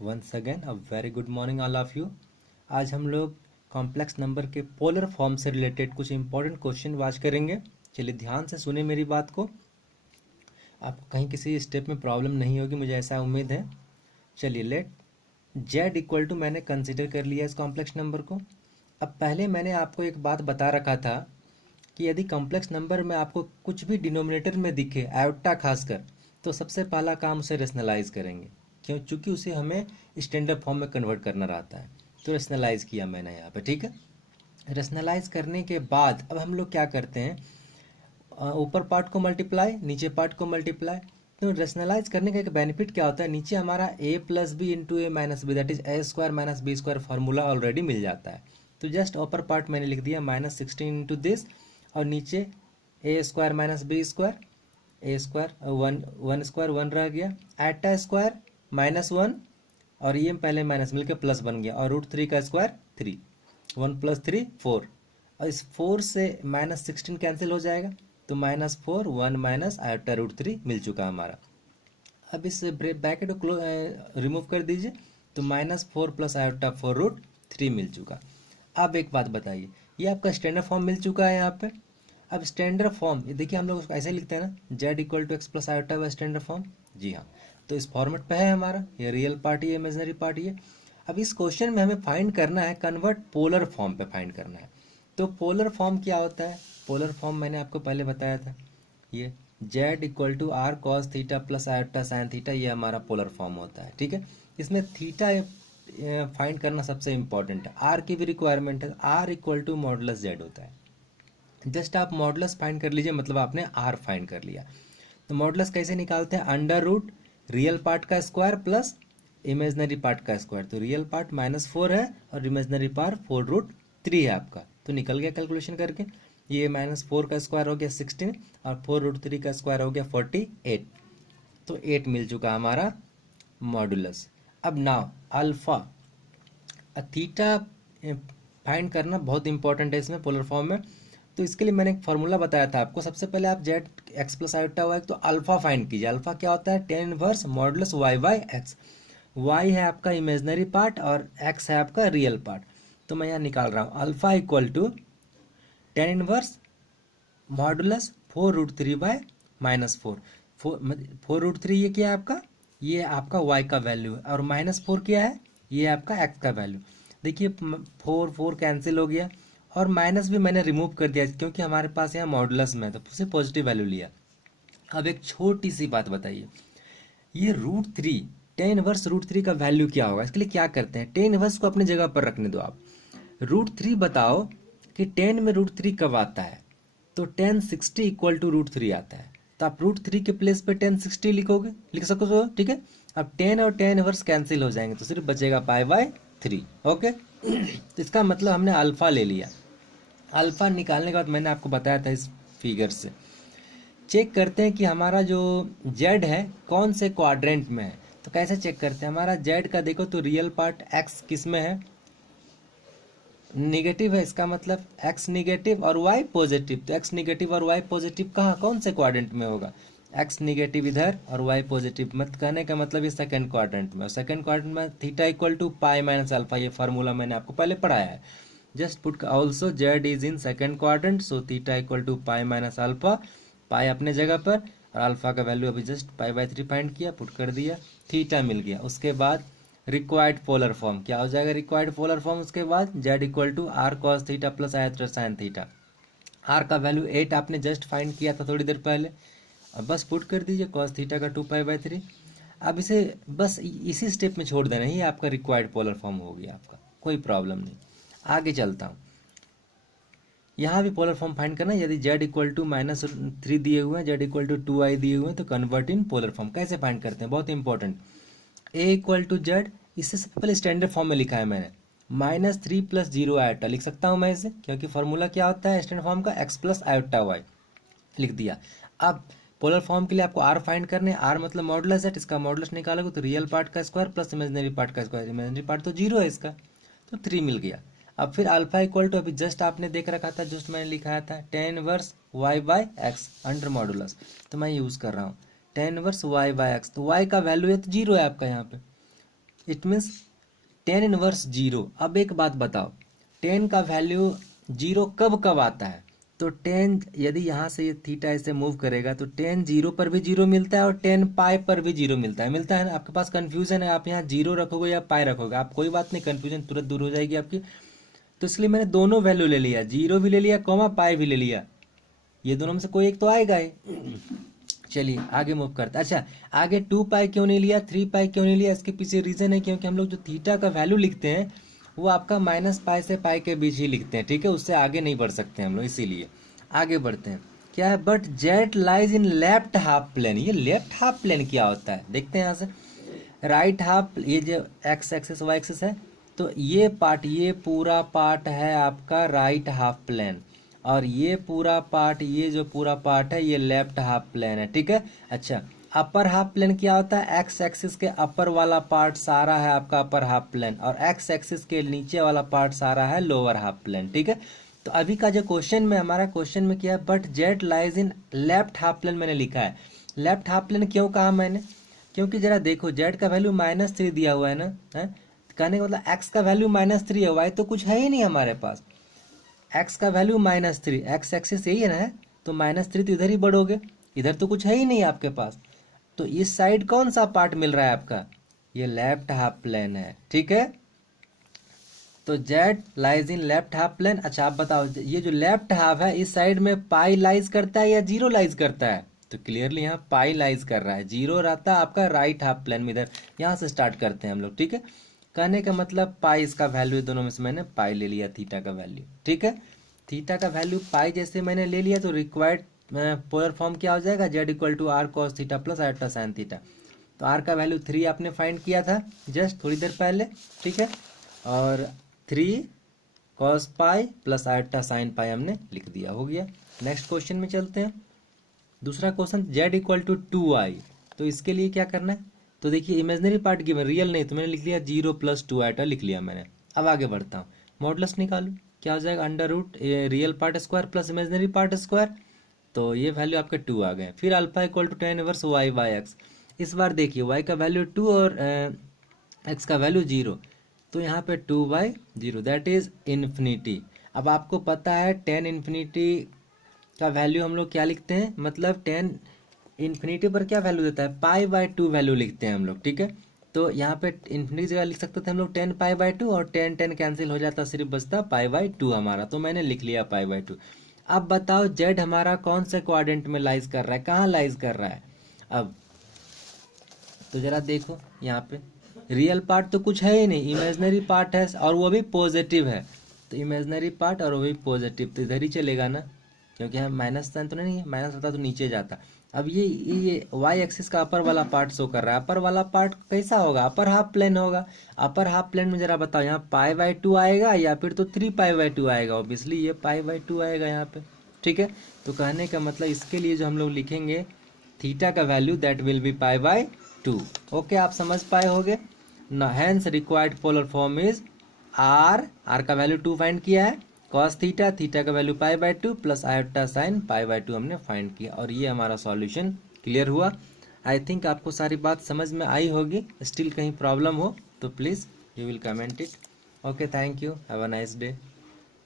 Once again a very good morning all of you. आज हम लोग कॉम्प्लेक्स नंबर के पोलर फॉर्म से रिलेटेड कुछ इंपॉर्टेंट क्वेश्चन वाच करेंगे। चलिए ध्यान से सुने मेरी बात को, आपको कहीं किसी स्टेप में प्रॉब्लम नहीं होगी, मुझे ऐसा उम्मीद है। चलिए लेट जेड इक्वल टू मैंने कंसिडर कर लिया इस कॉम्प्लेक्स नंबर को। अब पहले मैंने आपको एक बात बता रखा था कि यदि कॉम्प्लेक्स नंबर में आपको कुछ भी डिनोमिनेटर में दिखे, आयोटा खासकर, तो सबसे पहला काम उसे रेशनलाइज करेंगे। क्यों? चूंकि उसे हमें स्टैंडर्ड फॉर्म में कन्वर्ट करना रहता है, तो रेशनलाइज किया मैंने यहाँ पे। ठीक है, रेशनलाइज करने के बाद अब हम लोग क्या करते हैं, ऊपर पार्ट को मल्टीप्लाई, नीचे पार्ट को मल्टीप्लाई। तो रेशनलाइज करने का एक बेनिफिट क्या होता है, नीचे हमारा a plus B into A minus B, that is A square minus B square formula already मिल जाता है। तो जस्ट अपर पार्ट मैंने लिख दिया -16 इंटू दिस, और नीचे A square minus B square, A square one one square one रह गया, एटा स्क्वायर -1, और ये पहले माइनस मिलकर प्लस बन गया, और √3 का स्क्वायर 3, 1 + 3 4, और इस 4 से -16 कैंसिल हो जाएगा, तो -4 1 माइनस आयोटा √3 मिल चुका हमारा। अब इस ब्रैकेट को रिमूव कर दीजिए, तो -4 प्लस आयोटा 4√3 मिल चुका। अब एक बात बताइए, ये आपका स्टैंडर्ड फॉर्म मिल चुका है यहाँ पे। अब स्टैंडर्ड फॉर्म ये देखिए, हम लोग उसको ऐसे लिखते हैं ना, Z equal to X plus iota व स्टैंडर्ड फॉर्म। जी हाँ, तो इस फॉर्मेट पे है हमारा, ये रियल पार्ट, ये इमेजनरी पार्ट ये। अब इस क्वेश्चन में हमें फाइंड करना है, कन्वर्ट पोलर फॉर्म पे फाइंड करना है। तो पोलर फॉर्म क्या होता है? पोलर फॉर्म मैंने आपको पहले बताया था, ये Z equal to R cos theta plus iota sine theta, ये हमारा पोलर फॉर्म होता है। ठीक है, इसमें थीटा फाइंड करना सबसे इंपॉर्टेंट है, आर की भी रिक्वायरमेंट है। R equal to modulus Z होता है। जस्ट आप मॉडुलस फाइंड कर लीजिए, मतलब आपने आर फाइंड कर लिया। तो मॉडुलस कैसे निकालते हैं? अंडर रूट रियल पार्ट का स्क्वायर प्लस इमेजनरी पार्ट का स्क्वायर। तो रियल पार्ट -4 है और इमेजनरी पार्ट 4√3 है आपका, तो निकल गया कैलकुलेशन करके। ये -4 का स्क्वायर हो गया 16, और 4√3 का स्क्वायर हो गया 48, तो 8 मिल चुका हमारा मॉडुलस। अब नाउ अल्फा थीटा फाइंड करना बहुत इंपॉर्टेंट है इसमें, पोलर फॉर्म में। तो इसके लिए मैंने एक फार्मूला बताया था आपको। सबसे पहले आप Z X plus iota Y, तो अल्फा फाइंड कीजिए। अल्फा क्या होता है? Tan inverse modulus Y by X. Y है आपका इमेजनरी पार्ट और एक्स है आपका रियल पार्ट। तो मैं यहाँ निकाल रहा हूँ, alpha equal to tan inverse modulus 4√3/-4। 4√3 ये क्या है आपका? ये आपका y का वैल्यू है, और -4 क्या है? ये आपका x का वैल्यू। देखिए 4 4 कैंसिल हो गया, और माइनस भी मैंने रिमूव कर दिया क्योंकि हमारे पास यहाँ मॉडुलस में है, तो उसे पॉजिटिव वैल्यू लिया। अब एक छोटी सी बात बताइए, ये √3 टेन इनवर्स √3 का वैल्यू क्या होगा? इसके लिए क्या करते हैं, टेन इनवर्स को अपनी जगह पर रखने दो आप। √3 बताओ कि 10 में √3 कब आता है? तो 1060 इक्वल टू √3 आता है। तो आप √3 के प्लेस पे 1060 लिखोगे, लिख सकोगे हो, ठीक है। अब 10 और 10 इनवर्स कैंसिल हो जाएंगे, तो सिर्फ बचेगा π/3। ओके, तो इसका मतलब हमने अल्फा ले लिया। अल्फा निकालने के बाद मैंने आपको बताया था इस फिगर से चेक करते हैं कि हमारा जो जेड है कौन से क्वाड्रेंट में है। तो कैसे चेक करते हैं? हमारा जेड का देखो, तो रियल पार्ट एक्स किस में है? निगेटिव है, इसका मतलब एक्स निगेटिव और वाई पॉजिटिव। तो एक्स निगेटिव और वाई पॉजिटिव कहाँ, कौन से क्वाड्रेंट में होगा? एक्स निगेटिव इधर और वाई पॉजिटिव, मत कहने का मतलब ये सेकंड क्वाड्रेंट में। सेकंड क्वाड्रेंट में theta equal to pi minus alpha, ये फार्मूला मैंने आपको पहले पढ़ाया है। Just put also Z is in second quadrant, so theta equal to pi minus alpha. Pi अपने जगह पर, और अल्फा का वैल्यू अभी जस्ट π/3 फाइंड किया, पुट कर दिया, थीटा मिल गया। उसके बाद रिक्वायर्ड पोलर फॉर्म क्या हो जाएगा? रिक्वायर्ड पोलर फॉर्म उसके बाद Z equal to R cos theta plus iota sine theta. R का वैल्यू 8 आपने जस्ट फाइंड किया था थोड़ी देर पहले, अब बस पुट कर दीजिए कॉस थीटा का 2π/3। अब इसे बस इसी स्टेप में छोड़ देना ही, आपका रिक्वायर्ड पोलर फॉर्म हो गया आपका, कोई प्रॉब्लम नहीं। आगे चलता हूँ, यहाँ भी पोलर फॉर्म फाइंड करना। यदि जेड इक्वल टू -3 दिए हुए हैं, जेड इक्वल टू 2i दिए हुए हैं, तो कन्वर्ट इन पोलर फॉर्म कैसे फाइंड करते हैं, बहुत important. A equal to Z, इससे सबसे पहले स्टैंडर्ड फॉर्म में लिखा है मैंने, -3 + 0 आयोटा लिख सकता हूँ मैं इसे, क्योंकि फार्मूला क्या होता है स्टैंडर्ड फॉर्म का? x प्लस आयोटा वाई, लिख दिया। अब पोलर फॉर्म के लिए आपको आर फाइंड करने, आर मतलब मॉडुलस है, इसका मॉडुलस निकालोगे तो रियल पार्ट का स्क्वायर प्लस इमेजनरी पार्ट का स्क्वायर, इमेजनरी पार्ट तो 0 है इसका, तो 3 मिल गया। अब फिर अल्फा इक्वल टू, अभी जस्ट आपने देख रखा था, जस्ट मैंने लिखाया था tan inverse Y by X under modulus, तो मैं यूज़ कर रहा हूँ tan inverse Y by X. तो वाई का वैल्यू है तो 0 है आपका यहाँ पे, it means tan inverse zero. अब एक बात बताओ, टेन का वैल्यू जीरो कब कब आता है? तो टेन यदि यहाँ से ये थीटा ऐसे मूव करेगा तो टेन जीरो पर भी जीरो मिलता है और टेन पाई पर भी जीरो मिलता है ना। आपके पास कंफ्यूजन है, आप यहाँ जीरो रखोगे या पाई रखोगे, आप कोई बात नहीं, कंफ्यूजन तुरंत दूर हो जाएगी आपकी। तो इसलिए मैंने दोनों वैल्यू ले लिया, जीरो भी ले लिया कॉमा पाई भी ले लिया, ये दोनों में से कोई एक तो आएगा ही। चलिए आगे मूव करते हैं। अच्छा, आगे 2 पाई क्यों नहीं लिया, 3 पाई क्यों नहीं लिया? इसके पीछे रीजन है, क्योंकि हम लोग जो थीटा का वैल्यू लिखते हैं वो आपका माइनस पाई से पाई के बीच ही लिखते हैं, ठीक है, उससे आगे नहीं बढ़ सकते हम लोग, इसीलिए आगे बढ़ते हैं। क्या है, but Z lies in left half plane. ये लेफ्ट हाफ प्लेन क्या होता है देखते हैं यहाँ से। राइट हाफ, ये जो एक्स एक्सिस वाई एक्सिस है, तो ये पार्ट, ये पूरा पार्ट है आपका राइट हाफ प्लेन, और ये पूरा पार्ट, ये जो पूरा पार्ट है ये लेफ्ट हाफ प्लेन है, ठीक है। अच्छा, अपर हाफ प्लेन क्या होता है? एक्स एक्सिस के अपर वाला पार्ट सारा है आपका अपर हाफ प्लेन, और एक्स एक्सिस के नीचे वाला पार्ट सारा है लोअर हाफ प्लेन, ठीक है। तो अभी का जो क्वेश्चन में, हमारा क्वेश्चन में क्या है, but Z lies in left half plane मैंने लिखा है। लेफ्ट हाफ प्लेन क्यों कहा मैंने? क्योंकि जरा देखो, जेड का वैल्यू -3 दिया हुआ है ना, है कहने का मतलब एक्स का वैल्यू -3 है, वाई तो कुछ है ही नहीं हमारे पास। एक्स का वैल्यू -3, एक्स एक्सिस यही है ना, तो -3 तो इधर ही बढ़ोगे, इधर तो कुछ है ही नहीं आपके पास। तो इस साइड कौन सा पार्ट मिल रहा है आपका? ये लेफ्ट हाफ प्लेन है, ठीक है। तो Z lies in left half plane. अच्छा आप बताओ, ये जो लेफ्ट हाफ है इस साइड में पाई लाइज करता है या जीरो लाइज करता है? तो क्लियरली यहाँ पाई लाइज कर रहा है, जीरो रहता है आपका राइट हाफ प्लेन में। इधर यहाँ से स्टार्ट करते हैं हम लोग, ठीक है। कहने का मतलब पाई, इसका वैल्यू दोनों में से मैंने पाई ले लिया, थीटा का वैल्यू, ठीक है। थीटा का वैल्यू पाई जैसे मैंने ले लिया, तो रिक्वायर्ड पोलर फॉर्म क्या हो जाएगा? Z equal to R cos theta plus iota sine theta. तो आर का वैल्यू 3 आपने फाइंड किया था जस्ट थोड़ी देर पहले, ठीक है, और 3 cos pi plus iota sine pi हमने लिख दिया, हो गया। नेक्स्ट क्वेश्चन में चलते हैं। दूसरा question, Z equal to 2i। तो इसके लिए क्या करना है? तो देखिए, इमेजनरी पार्ट गिवन, रियल नहीं, तो मैंने लिख लिया 0 + 2 आयोटा लिख लिया मैंने। अब आगे बढ़ता हूँ, मॉडुलस निकालू, क्या हो जाएगा? Under root real part square plus imaginary part square, तो ये वैल्यू आपके 2 आ गए। फिर alpha equal to tan inverse y by X. इस बार देखिए, y का वैल्यू 2 और x का वैल्यू 0, तो यहाँ पे 2/0 दैट इज इन्फिनिटी। अब आपको पता है tan इन्फिनिटी का वैल्यू हम लोग क्या लिखते हैं, मतलब tan इन्फिनिटी पर क्या वैल्यू देता है? π/2 वैल्यू लिखते हैं हम लोग, ठीक है। तो यहाँ पे इन्फिनिटी जगह लिख सकते थे हम लोग tan π/2, और tan कैंसिल हो जाता, सिर्फ बचता π/2 हमारा, तो मैंने लिख लिया π/2। अब बताओ जेड हमारा कौन से क्वाड्रेंट में लाइज कर रहा है, कहाँ लाइज कर रहा है? अब तो जरा देखो, यहाँ पे रियल पार्ट तो कुछ है ही नहीं, इमेजनरी पार्ट है और वो भी पॉजिटिव है। तो इमेजनरी पार्ट और वो भी पॉजिटिव, तो इधर ही चलेगा ना, क्योंकि यहाँ माइनस साइन तो नहीं है, माइनस होता तो नीचे जाता। अब ये वाई एक्सिस का अपर वाला पार्ट शो कर रहा है, अपर वाला पार्ट कैसा होगा? अपर हाफ प्लेन होगा। अपर हाफ प्लेन में जरा बताओ, यहाँ π/2 आएगा या फिर तो 3π/2 आएगा? ऑब्वियसली ये π/2 आएगा यहाँ पे, ठीक है। तो कहने का मतलब इसके लिए जो हम लोग लिखेंगे थीटा का value, that will be π/2। Okay, आप समझ पाए होगे ना। Hence required polar form is R का वैल्यू 2 फाइंड किया है, कॉस थीटा, थीटा का वैल्यू π/2 प्लस आयोटा साइन π/2 हमने फाइंड किया, और ये हमारा सॉल्यूशन क्लियर हुआ। आई थिंक आपको सारी बात समझ में आई होगी। स्टिल कहीं प्रॉब्लम हो तो please you will comment it. Okay, thank you, have a nice day.